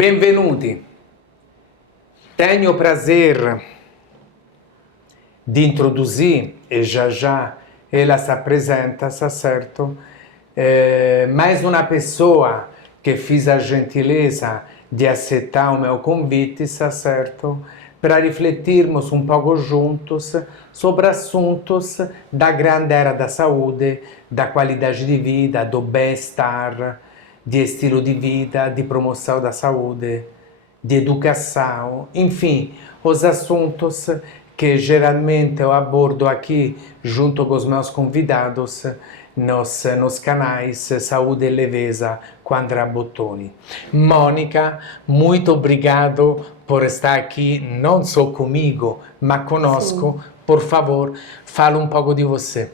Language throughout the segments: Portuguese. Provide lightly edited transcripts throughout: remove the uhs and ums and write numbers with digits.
Benvenuti. Tenho o prazer de introduzir, e já ela se apresenta, está certo? Mais uma pessoa que fez a gentileza de aceitar o meu convite, está certo? Para refletirmos um pouco juntos sobre assuntos da grande era da saúde, da qualidade de vida, do bem-estar, de estilo de vida, de promoção da saúde, de educação, enfim, os assuntos que geralmente eu abordo aqui junto com os meus convidados nos canais Saúde e Leveza com Andrea Bottoni. Mônica, muito obrigado por estar aqui, não só comigo, mas conosco. Sim. Por favor, fala um pouco de você.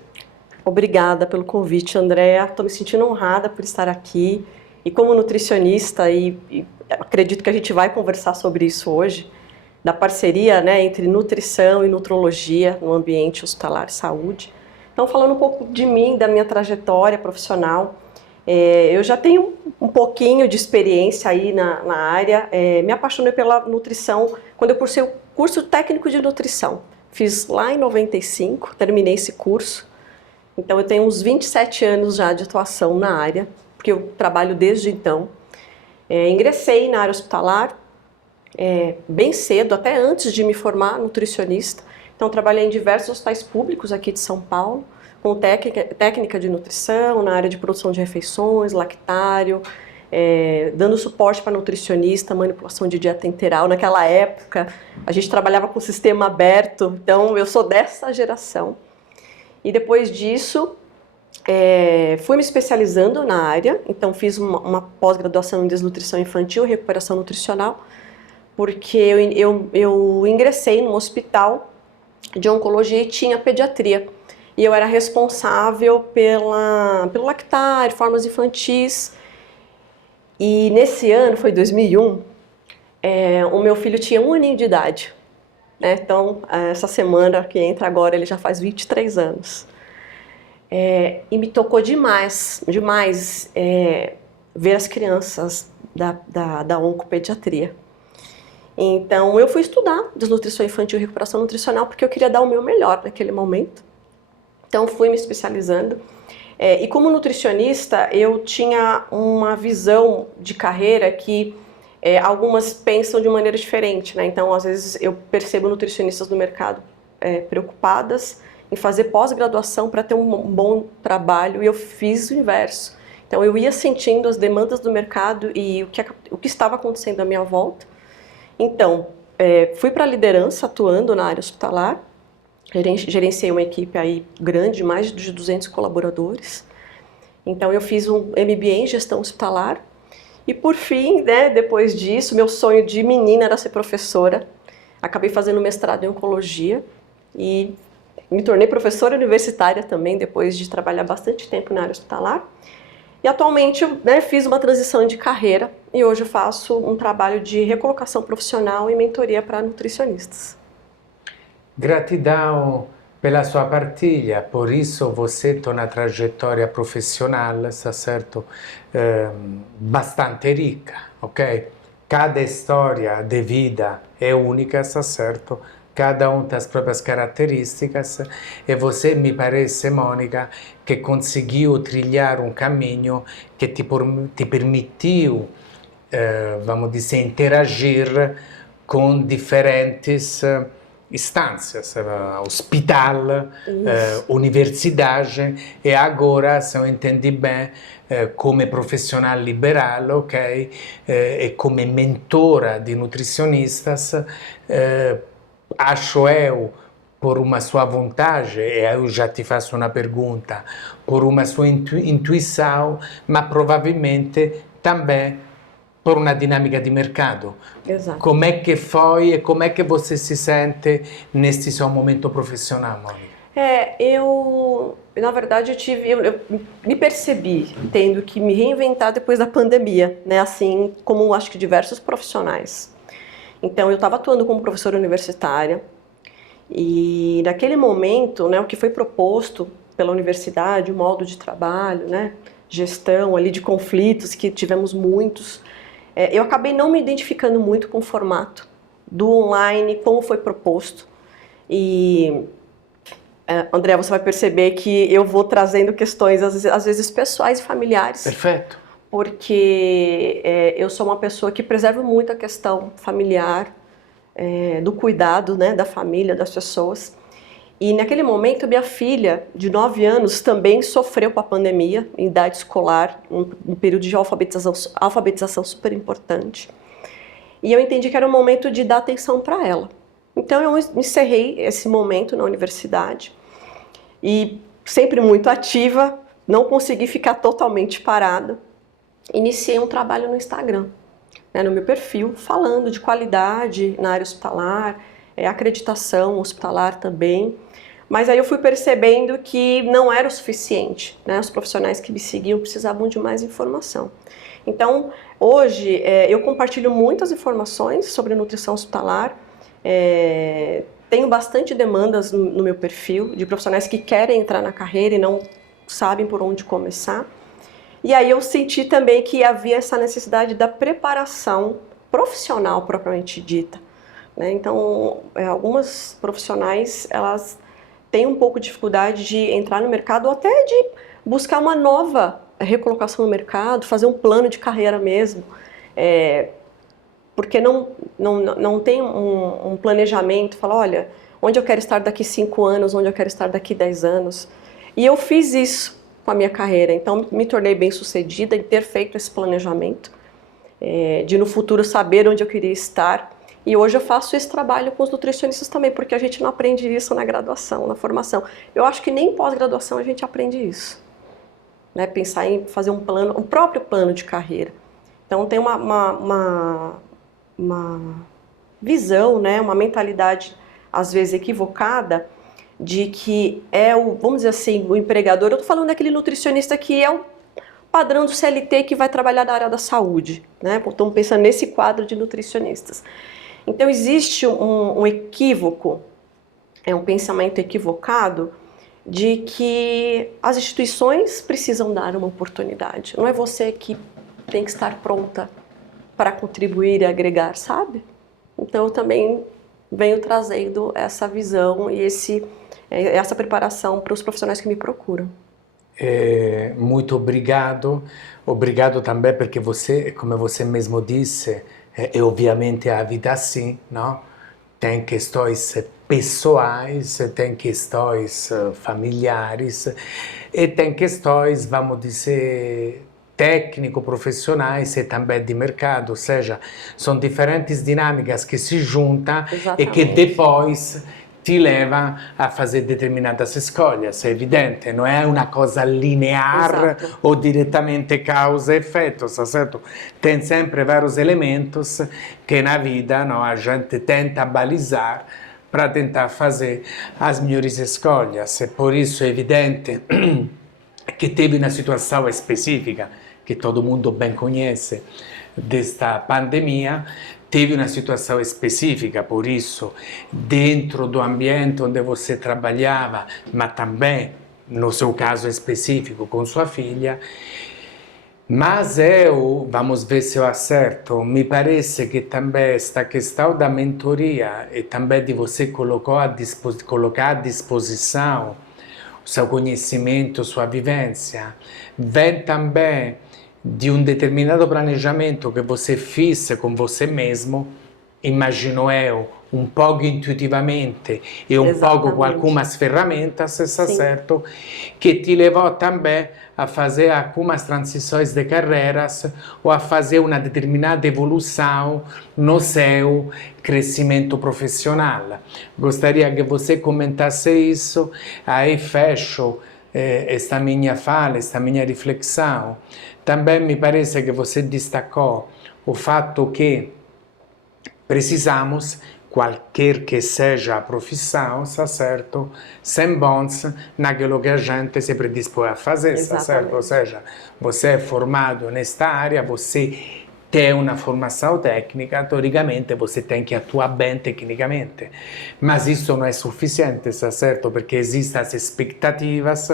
Obrigada pelo convite, Andrea. Estou me sentindo honrada por estar aqui. E como nutricionista, e acredito que a gente vai conversar sobre isso hoje, da parceria, né, entre nutrição e nutrologia no ambiente hospitalar de saúde. Então, falando um pouco de mim, da minha trajetória profissional, eu já tenho um pouquinho de experiência aí na área. Me apaixonei pela nutrição quando eu cursei o curso técnico de nutrição. Fiz lá em 95, terminei esse curso. Então, eu tenho uns 27 anos já de atuação na área, porque eu trabalho desde então. Ingressei na área hospitalar bem cedo, até antes de me formar nutricionista. Então, trabalhei em diversos hospitais públicos aqui de São Paulo, com técnica de nutrição, na área de produção de refeições, lactário, dando suporte para nutricionista, manipulação de dieta enteral. Naquela época, a gente trabalhava com sistema aberto, então eu sou dessa geração. E depois disso, fui me especializando na área, então fiz uma pós-graduação em desnutrição infantil e recuperação nutricional, porque eu ingressei num hospital de oncologia e tinha pediatria. E eu era responsável pelo lactário, formas infantis. E nesse ano, foi 2001, o meu filho tinha 1 aninho de idade. Né? Então, essa semana que entra agora, ele já faz 23 anos. E me tocou demais ver as crianças da oncopediatria. Então, eu fui estudar desnutrição infantil e recuperação nutricional porque eu queria dar o meu melhor naquele momento. Então, fui me especializando. E como nutricionista, eu tinha uma visão de carreira que algumas pensam de maneira diferente, né? Então, às vezes, eu percebo nutricionistas do mercado preocupadas em fazer pós-graduação para ter um bom trabalho, e eu fiz o inverso. Então, eu ia sentindo as demandas do mercado e o que estava acontecendo à minha volta. Então, fui para a liderança atuando na área hospitalar, gerenciei uma equipe aí grande, mais de 200 colaboradores. Então, eu fiz um MBA em gestão hospitalar e, por fim, né, depois disso, meu sonho de menina era ser professora. Acabei fazendo mestrado em oncologia e me tornei professora universitária também, depois de trabalhar bastante tempo na área hospitalar. E atualmente, né, fiz uma transição de carreira e hoje eu faço um trabalho de recolocação profissional e mentoria para nutricionistas. Gratidão pela sua partilha, por isso você tem uma trajetória profissional, está certo, bastante rica, ok? Cada história de vida é única, está certo? Cada um tem as próprias características e você, me parece, Mônica, que conseguiu trilhar um caminho que te permitiu, vamos dizer, interagir com diferentes instâncias, hospital, universidade, e agora, se eu entendi bem, come profissional liberal, ok? E come mentora de nutricionistas, acho eu, por uma sua vontade, e eu já te faço uma pergunta, por uma sua intuição, mas provavelmente também por uma dinâmica de mercado. Exato. Como é que foi e como é que você se sente neste seu momento profissional, Mônica? Eu na verdade, eu me percebi tendo que me reinventar depois da pandemia, né? Assim como acho que diversos profissionais. Então, eu estava atuando como professora universitária e naquele momento, né, o que foi proposto pela universidade, o modo de trabalho, né, gestão ali de conflitos, que tivemos muitos, Eu acabei não me identificando muito com o formato do online, como foi proposto. E, André, você vai perceber que eu vou trazendo questões, às vezes pessoais e familiares. Perfeito. Porque eu sou uma pessoa que preserva muito a questão familiar, do cuidado, né, da família, das pessoas. E naquele momento, minha filha, de 9 anos, também sofreu com a pandemia, em idade escolar, um período de alfabetização super importante. E eu entendi que era um momento de dar atenção para ela. Então eu encerrei esse momento na universidade e, sempre muito ativa, não consegui ficar totalmente parada. Iniciei um trabalho no Instagram, né, no meu perfil, falando de qualidade na área hospitalar, acreditação hospitalar também. Mas aí eu fui percebendo que não era o suficiente, né? Os profissionais que me seguiam precisavam de mais informação. Então, hoje, eu compartilho muitas informações sobre nutrição hospitalar, tenho bastante demandas no meu perfil de profissionais que querem entrar na carreira e não sabem por onde começar. E aí eu senti também que havia essa necessidade da preparação profissional propriamente dita, né? Então, algumas profissionais, elas têm um pouco de dificuldade de entrar no mercado ou até de buscar uma nova recolocação no mercado, fazer um plano de carreira mesmo, porque não tem um planejamento, fala, olha, onde eu quero estar daqui 5 anos, onde eu quero estar daqui 10 anos. E eu fiz isso com a minha carreira, então me tornei bem sucedida em ter feito esse planejamento, de no futuro saber onde eu queria estar. E hoje eu faço esse trabalho com os nutricionistas também, porque a gente não aprende isso na graduação, na formação. Eu acho que nem pós-graduação a gente aprende isso, né? Pensar em fazer um próprio plano de carreira. Então tem uma visão, né? Uma mentalidade às vezes equivocada de que vamos dizer assim, o empregador. Eu estou falando daquele nutricionista que é o padrão do CLT que vai trabalhar na área da saúde, né? Estamos pensando nesse quadro de nutricionistas. Então existe um equívoco, um pensamento equivocado de que as instituições precisam dar uma oportunidade. Não é você que tem que estar pronta para contribuir e agregar, sabe? Então eu também venho trazendo essa visão e essa preparação para os profissionais que me procuram. Muito obrigado. Obrigado também porque você, como você mesmo disse, obviamente a vida assim, não? Tem questões pessoais, tem questões familiares e tem questões, vamos dizer, técnico-profissionais e também de mercado, ou seja, são diferentes dinâmicas que se juntam e que depois ti levam a fazer determinadas escolhas, é evidente, não é uma coisa linear ou diretamente causa e efeito, certo? Tem sempre vários elementos que na vida a gente tenta balizar para tentar fazer as melhores escolhas. E por isso é evidente que teve uma situação específica, que todo mundo bem conhece, desta pandemia, teve uma situação específica, por isso, dentro do ambiente onde você trabalhava, mas também, no seu caso específico, com sua filha. Mas vamos ver se eu acerto, me parece que também esta questão da mentoria e também de você colocar à disposição o seu conhecimento, sua vivência, vem também de um determinado planejamento que você fez com você mesmo, imagino eu, um pouco intuitivamente e um pouco com algumas ferramentas, está certo, que te levou também a fazer algumas transições de carreiras ou a fazer uma determinada evolução no seu crescimento profissional. Gostaria que você comentasse isso, aí fecho esta minha fala, esta minha reflexão. Também me parece que você destacou o fato que precisamos, qualquer que seja a profissão, está certo, sem bons naquilo que a gente se predispõe a fazer, está certo? Ou seja, você é formado nesta área, você ter uma formação técnica, teoricamente você tem que atuar bem tecnicamente, mas isso não é suficiente, está certo? Porque existem as expectativas,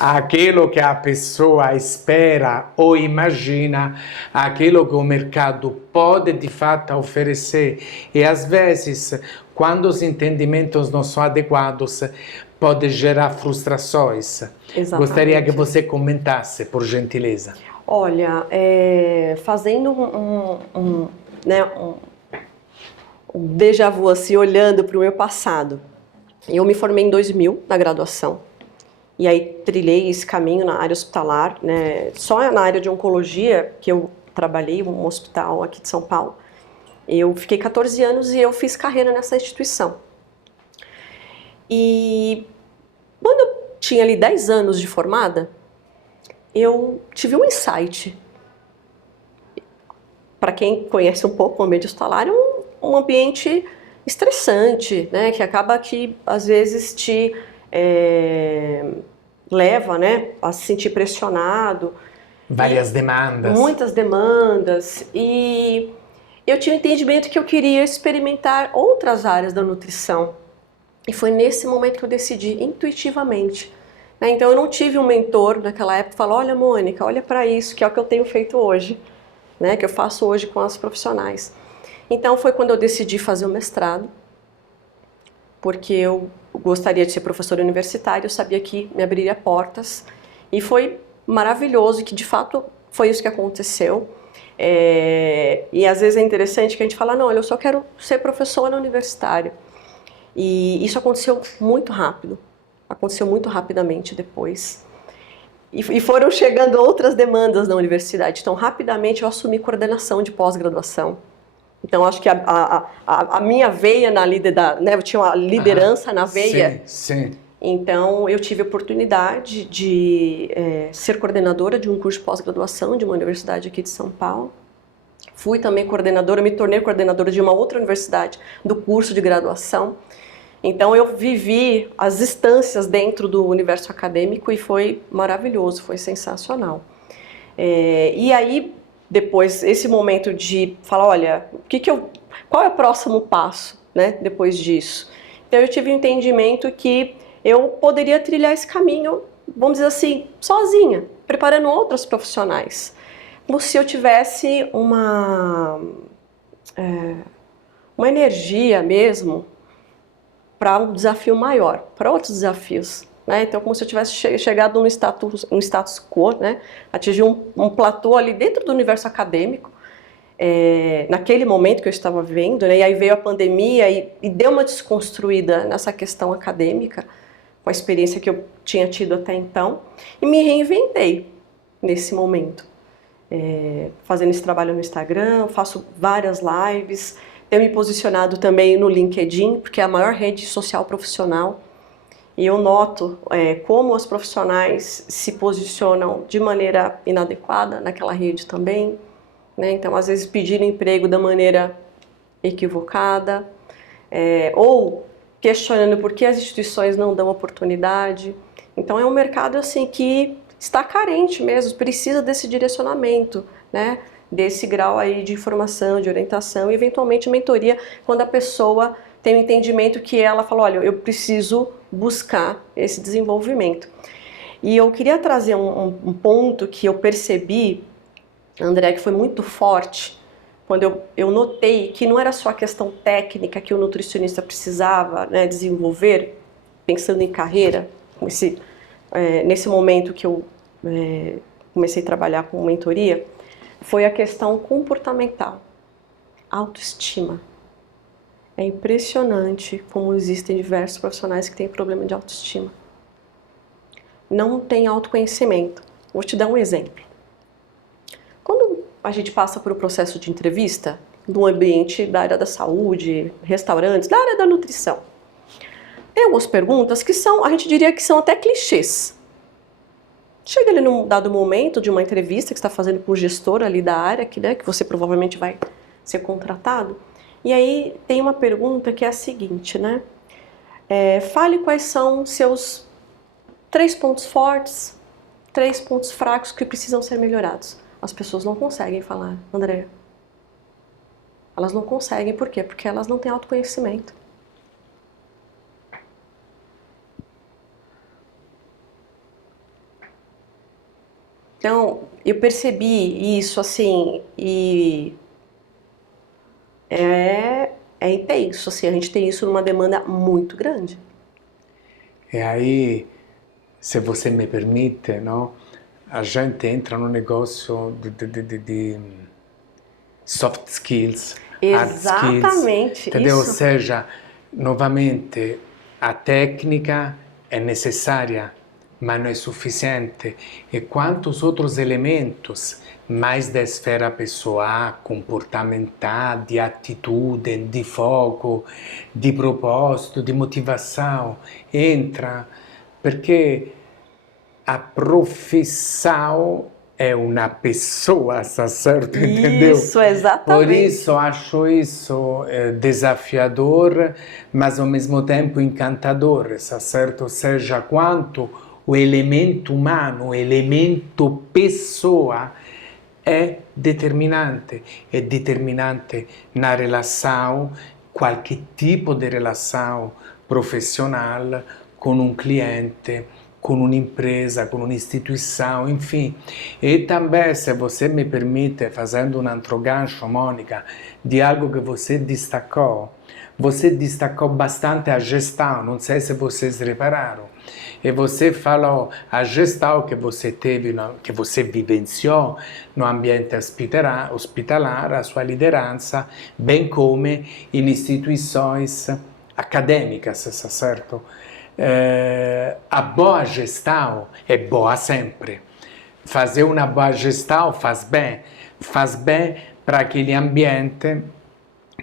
aquilo que a pessoa espera ou imagina, aquilo que o mercado pode de fato oferecer, e às vezes, quando os entendimentos não são adequados, pode gerar frustrações. Exatamente. Gostaria que você comentasse, por gentileza. Olha, fazendo né, um déjà vu, assim, olhando para o meu passado. Eu me formei em 2000 na graduação, e aí trilhei esse caminho na área hospitalar, né, só na área de oncologia, que eu trabalhei em um hospital aqui de São Paulo. Eu fiquei 14 anos e eu fiz carreira nessa instituição. E quando eu tinha ali 10 anos de formada, eu tive um insight. Para quem conhece um pouco o ambiente hospitalar, é um ambiente estressante, né, que acaba que às vezes te leva, né, a se sentir pressionado. Várias demandas. Muitas demandas. E eu tinha o entendimento que eu queria experimentar outras áreas da nutrição. E foi nesse momento que eu decidi, intuitivamente. Então eu não tive um mentor naquela época que falou: olha, Mônica, olha para isso, que é o que eu tenho feito hoje, né, que eu faço hoje com as profissionais. Então foi quando eu decidi fazer o mestrado, porque eu gostaria de ser professora universitária, eu sabia que me abriria portas, e foi maravilhoso, que de fato foi isso que aconteceu. E às vezes é interessante que a gente fala: não, olha, eu só quero ser professora universitária. E isso aconteceu muito rápido, aconteceu muito rapidamente depois. E foram chegando outras demandas na universidade, então rapidamente eu assumi coordenação de pós-graduação. Então acho que a minha veia na né, eu tinha uma liderança na veia. Sim, sim. Então eu tive a oportunidade de ser coordenadora de um curso de pós-graduação de uma universidade aqui de São Paulo. Fui também coordenadora, me tornei coordenadora de uma outra universidade do curso de graduação. Então eu vivi as instâncias dentro do universo acadêmico e foi maravilhoso, foi sensacional. E aí, depois, esse momento de falar: olha, qual é o próximo passo, né, depois disso? Então eu tive o entendimento que eu poderia trilhar esse caminho, vamos dizer assim, sozinha, preparando outros profissionais. Como se eu tivesse uma energia mesmo para um desafio maior, para outros desafios, né? Então, como se eu tivesse chegado num status quo, né? Atingir um platô ali dentro do universo acadêmico, naquele momento que eu estava vivendo, né? E aí veio a pandemia e deu uma desconstruída nessa questão acadêmica, com a experiência que eu tinha tido até então, e me reinventei nesse momento. Fazendo esse trabalho no Instagram, faço várias lives. Tenho me posicionado também no LinkedIn, porque é a maior rede social profissional. E eu noto como os profissionais se posicionam de maneira inadequada naquela rede também, né? Então, às vezes, pedindo emprego da maneira equivocada, ou questionando por que as instituições não dão oportunidade. Então, é um mercado assim que está carente mesmo, precisa desse direcionamento, né? Desse grau aí de informação, de orientação e eventualmente mentoria, quando a pessoa tem um entendimento que ela fala: olha, eu preciso buscar esse desenvolvimento. E eu queria trazer um ponto que eu percebi, André, que foi muito forte, quando eu notei que não era só a questão técnica que o nutricionista precisava, né, desenvolver, pensando em carreira, nesse momento que eu comecei a trabalhar com mentoria, foi a questão comportamental, autoestima. É impressionante como existem diversos profissionais que têm problema de autoestima. Não tem autoconhecimento. Vou te dar um exemplo. Quando a gente passa por um processo de entrevista, no ambiente da área da saúde, restaurantes, da área da nutrição, tem algumas perguntas que a gente diria que são até clichês. Chega ali num dado momento de uma entrevista que você está fazendo com o gestor ali da área, que você provavelmente vai ser contratado, e aí tem uma pergunta que é a seguinte, né? Fale quais são seus 3 pontos fortes, 3 pontos fracos que precisam ser melhorados. As pessoas não conseguem falar, Andréa. Elas não conseguem, por quê? Porque elas não têm autoconhecimento. Então, eu percebi isso assim, e é intenso, assim, a gente tem isso numa demanda muito grande. E aí, se você me permite, no? A gente entra no negócio de soft skills, hard skills, Exatamente, entendeu? Ou isso. seja, novamente, a técnica é necessária, mas não é suficiente. E quantos outros elementos, mais da esfera pessoal, comportamental, de atitude, de foco, de propósito, de motivação, entra, porque a profissão é uma pessoa, tá certo? Entendeu? Isso, Por exatamente. isso acho isso desafiador, mas ao mesmo tempo encantador, tá certo? Ou seja, quanto o elemento humano, o elemento pessoa é determinante na relação, qualquer tipo de relação profissional com um cliente, com uma empresa, com uma instituição, enfim. E também, se você me permite, fazendo um outro gancho, Mônica, de algo que você destacou bastante a gestão, não sei se vocês repararam. E você falou a gestão que você teve, que você vivenciou no ambiente hospitalar, a sua liderança, bem como em instituições acadêmicas, certo? A boa gestão é boa sempre. Fazer uma boa gestão faz bem para aquele ambiente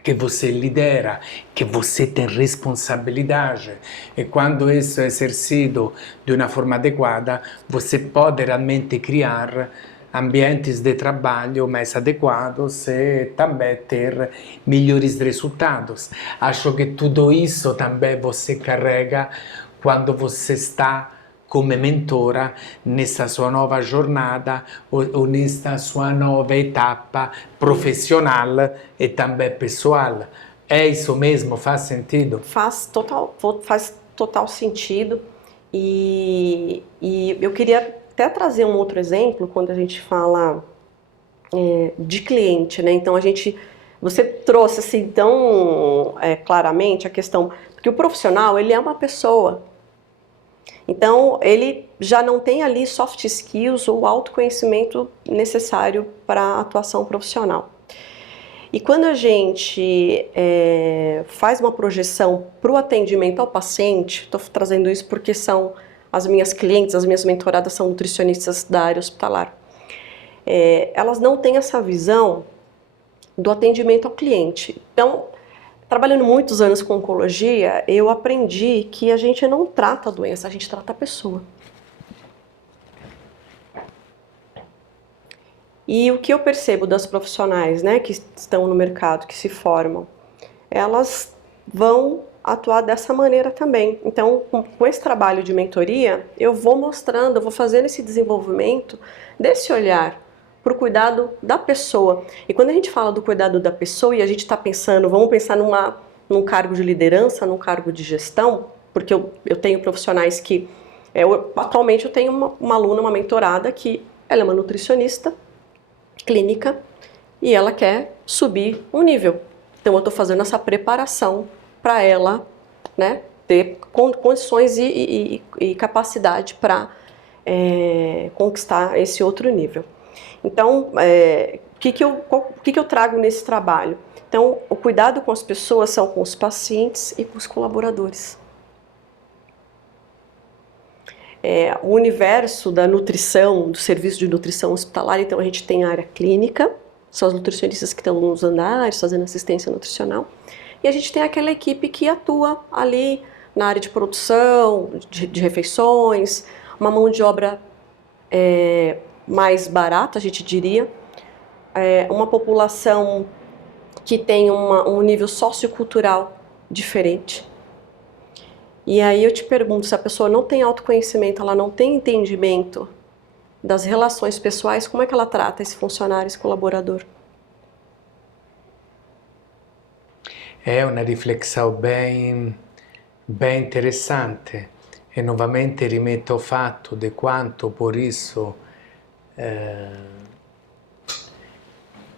que você lidera, que você tem responsabilidade. E quando isso é exercido de uma forma adequada, você pode realmente criar ambientes de trabalho mais adequados e também ter melhores resultados. Acho que tudo isso também você carrega quando você está come mentora nessa sua nova jornada ou nesta sua nova etapa profissional e também pessoal. É isso mesmo? Faz sentido? Faz total sentido. E eu queria até trazer um outro exemplo quando a gente fala de cliente, né? Então você trouxe assim tão claramente a questão, porque o profissional ele é uma pessoa. Então ele já não tem ali soft skills ou autoconhecimento necessário para a atuação profissional. E quando a gente faz uma projeção para o atendimento ao paciente, estou trazendo isso porque são as minhas clientes, as minhas mentoradas são nutricionistas da área hospitalar. Elas não têm essa visão do atendimento ao cliente. Então, trabalhando muitos anos com oncologia, eu aprendi que a gente não trata a doença, a gente trata a pessoa. E o que eu percebo das profissionais, né, que estão no mercado, que se formam, elas vão atuar dessa maneira também. Então, com esse trabalho de mentoria, eu vou mostrando, eu vou fazendo esse desenvolvimento desse olhar para o cuidado da pessoa. E quando a gente fala do cuidado da pessoa e a gente está pensando, vamos pensar num cargo de liderança, num cargo de gestão, porque eu tenho profissionais que... atualmente eu tenho uma aluna, uma mentorada, que ela é uma nutricionista clínica e ela quer subir um nível. Então eu estou fazendo essa preparação para ela, né, ter condições e capacidade para conquistar esse outro nível. Então, o que eu trago nesse trabalho? Então, o cuidado com as pessoas são com os pacientes e com os colaboradores. O universo da nutrição, do serviço de nutrição hospitalar, então a gente tem a área clínica, são os nutricionistas que estão nos andares fazendo assistência nutricional, e a gente tem aquela equipe que atua ali na área de produção, de refeições, uma mão de obra mais barata, a gente diria, uma população que tem um nível sociocultural diferente. E aí eu te pergunto, se a pessoa não tem autoconhecimento, ela não tem entendimento das relações pessoais, como é que ela trata esse funcionário, esse colaborador? È una riflessão bem interessante e novamente rimetto o fatto di quanto por isso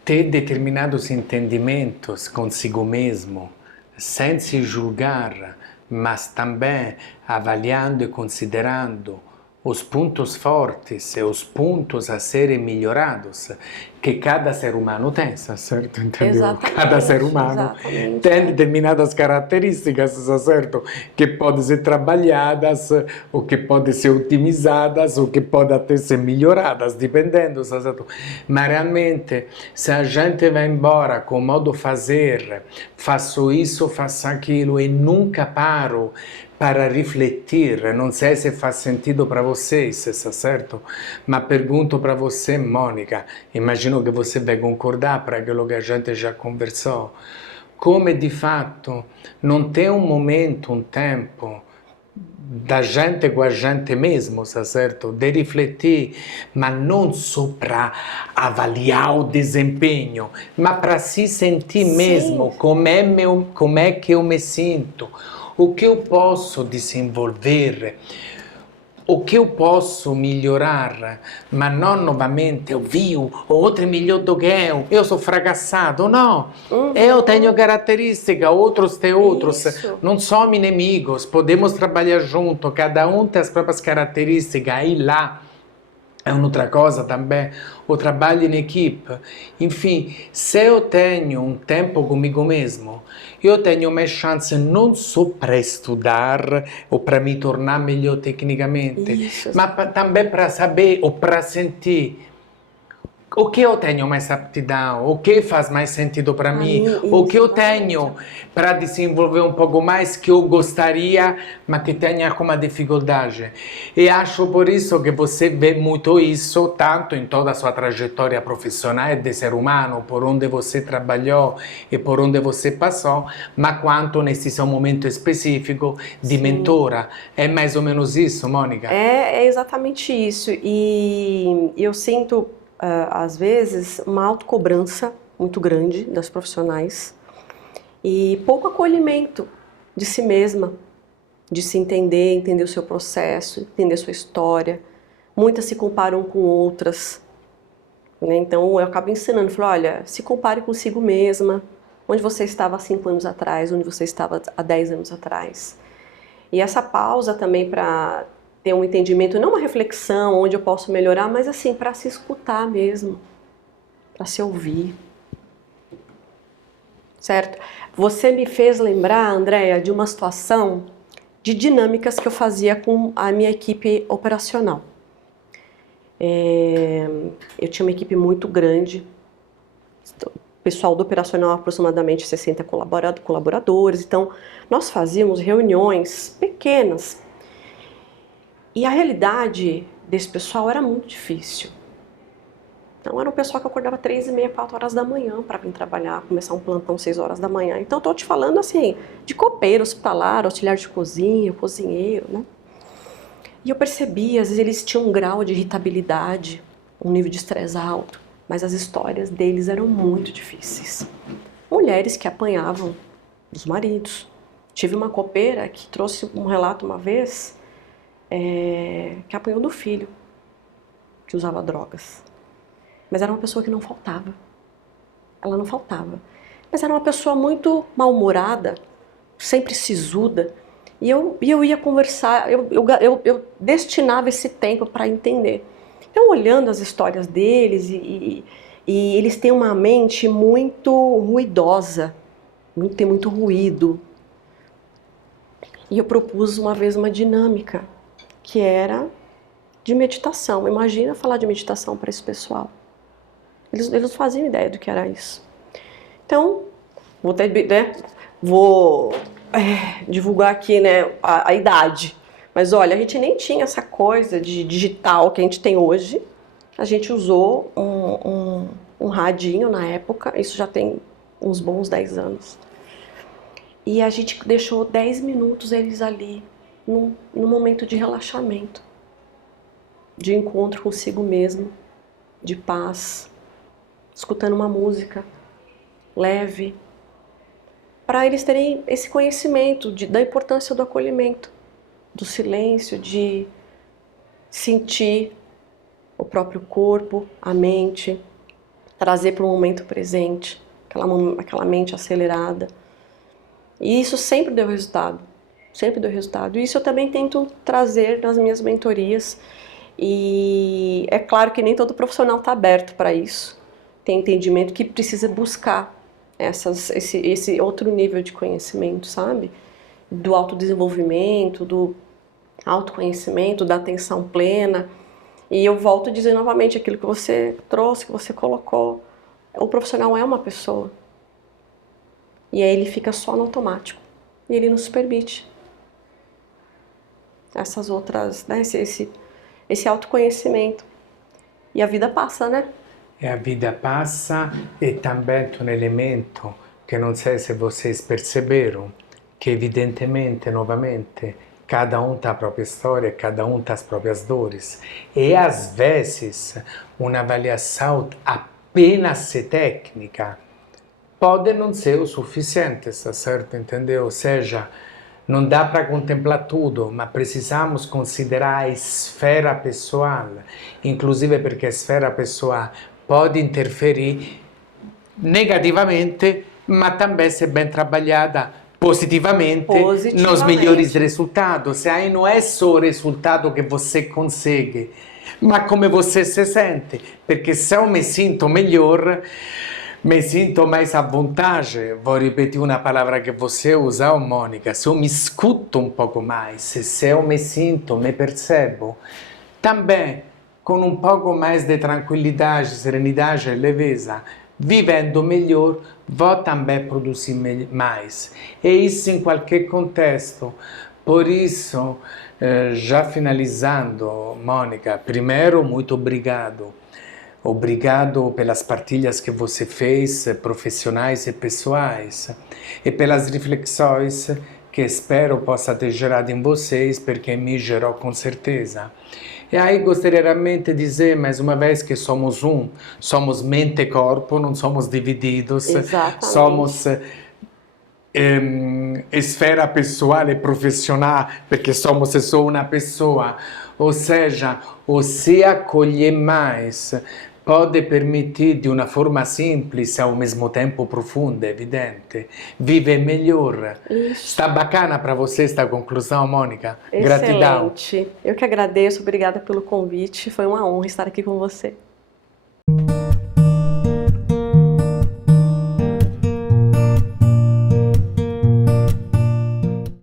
ter determinados entendimentos consigo mesmo, sem se julgar, mas também avaliando e considerando os pontos fortes e os pontos a serem melhorados que cada ser humano tem, certo? Entendeu? Cada ser humano tem determinadas características, certo? Que podem ser trabalhadas, ou que podem ser otimizadas, ou que podem até ser melhoradas, dependendo, certo? Mas realmente, se a gente vai embora com o modo de fazer, faço isso, faço aquilo e nunca paro para rifletir, não sei se faz sentido para vocês, se está certo? Mas pergunto para você, Mônica, imagino que você vai concordar para aquilo que a gente já conversou, come di fatto non tem um momento, um tempo da gente com a gente mesmo, tá certo? De rifletir, mas não só para avaliar o desempenho, mas para se sentir mesmo como é que eu me sinto, o que eu posso desenvolver, o que eu posso melhorar, mas não novamente, eu vi o outro é melhor do que eu sou fracassado, não. Eu tenho características, outros têm outros, não somos inimigos, podemos trabalhar junto, cada um tem as próprias características, aí lá é outra coisa também, o trabalho em equipe. Enfim, se eu tenho um tempo comigo mesmo, eu tenho mais chance não só para estudar ou para me tornar melhor tecnicamente, mas também para saber ou para sentir o que eu tenho mais aptidão, o que faz mais sentido para mim, o que eu tenho para desenvolver um pouco mais que eu gostaria, mas que tenha alguma dificuldade. E acho por isso que você vê muito isso, tanto em toda a sua trajetória profissional e de ser humano, por onde você trabalhou e por onde você passou, mas quanto nesse seu momento específico de mentora. É mais ou menos isso, Mônica? É exatamente isso. E eu sinto às vezes, uma autocobrança muito grande das profissionais e pouco acolhimento de si mesma, de se entender, entender o seu processo, entender a sua história. Muitas se comparam com outras, né? Então eu acabo ensinando, falo, olha, se compare consigo mesma, onde você estava há 5 anos atrás, onde você estava há 10 anos atrás. E essa pausa também para ter um entendimento, não uma reflexão onde eu posso melhorar, mas assim, para se escutar mesmo, para se ouvir. Certo? Você me fez lembrar, Andréia, de uma situação de dinâmicas que eu fazia com a minha equipe operacional. Eu tinha uma equipe muito grande, o pessoal do operacional aproximadamente 60 colaboradores, então nós fazíamos reuniões pequenas. E a realidade desse pessoal era muito difícil. Então era um pessoal que acordava 3h30, 4 horas da manhã para vir trabalhar, começar um plantão 6 horas da manhã. Então estou te falando assim, de copeiro, hospitalar, auxiliar de cozinha, cozinheiro, né? E eu percebi, às vezes eles tinham um grau de irritabilidade, um nível de estresse alto, mas as histórias deles eram muito difíceis. Mulheres que apanhavam dos maridos. Tive uma copeira que trouxe um relato uma vez, que apanhou do filho, que usava drogas. Mas era uma pessoa que não faltava. Ela não faltava. Mas era uma pessoa muito mal-humorada, sempre sisuda. E eu ia conversar, eu destinava esse tempo para entender. Então, olhando as histórias deles, e eles têm uma mente muito ruidosa, tem muito ruído. E eu propus uma vez uma dinâmica, que era de meditação. Imagina falar de meditação para esse pessoal. Eles não faziam ideia do que era isso. Então, vou divulgar aqui, né, a idade. Mas olha, a gente nem tinha essa coisa de digital que a gente tem hoje. A gente usou um radinho na época, isso já tem uns bons 10 anos. E a gente deixou 10 minutos eles ali, num momento de relaxamento, de encontro consigo mesmo, de paz, escutando uma música leve. para eles terem esse conhecimento da importância do acolhimento, do silêncio, de sentir o próprio corpo, a mente, trazer para o momento presente, aquela mente acelerada. E isso sempre deu resultado, sempre deu resultado. E isso eu também tento trazer nas minhas mentorias. E é claro que nem todo profissional está aberto para isso. Tem entendimento que precisa buscar esse outro nível de conhecimento, sabe? Do autodesenvolvimento, do autoconhecimento, da atenção plena. E eu volto a dizer novamente aquilo que você trouxe, que você colocou. O profissional é uma pessoa. E aí ele fica só no automático. E ele nos permite essas outras, né, esse autoconhecimento. E a vida passa, né? E a vida passa e também tem um elemento que não sei se vocês perceberam, que evidentemente, novamente, cada um tem a própria história, cada um tem as próprias dores. E às vezes uma avaliação apenas técnica pode não ser o suficiente, está certo? Entendeu? Ou seja, não dá para contemplar tudo, mas precisamos considerar a esfera pessoal, inclusive porque a esfera pessoal pode interferir negativamente, mas também se bem trabalhada positivamente nos melhores resultados. E aí não é só o resultado que você consegue, mas como você se sente, porque se eu me sinto melhor, me sinto mais à vontade. Vou repetir uma palavra que você usou, Mônica. Se eu me escuto um pouco mais, se eu me sinto, me percebo, também com um pouco mais de tranquilidade, serenidade e leveza, vivendo melhor, vou também produzir mais. E isso em qualquer contexto. Por isso, já finalizando, Mônica, primeiro, muito obrigado. Obrigado pelas partilhas que você fez, profissionais e pessoais, e pelas reflexões que espero possa ter gerado em vocês, porque me gerou com certeza. E aí gostaria realmente de dizer mais uma vez que somos somos mente e corpo, não somos divididos. Exatamente. Somos esfera pessoal e profissional, porque somos só uma pessoa. Ou seja, o se acolher mais pode permitir de uma forma simples, ao mesmo tempo profunda, evidente, viver melhor. Isso. Está bacana para você esta conclusão, Mônica? Excelente. Gratidão. Eu que agradeço, obrigada pelo convite, foi uma honra estar aqui com você.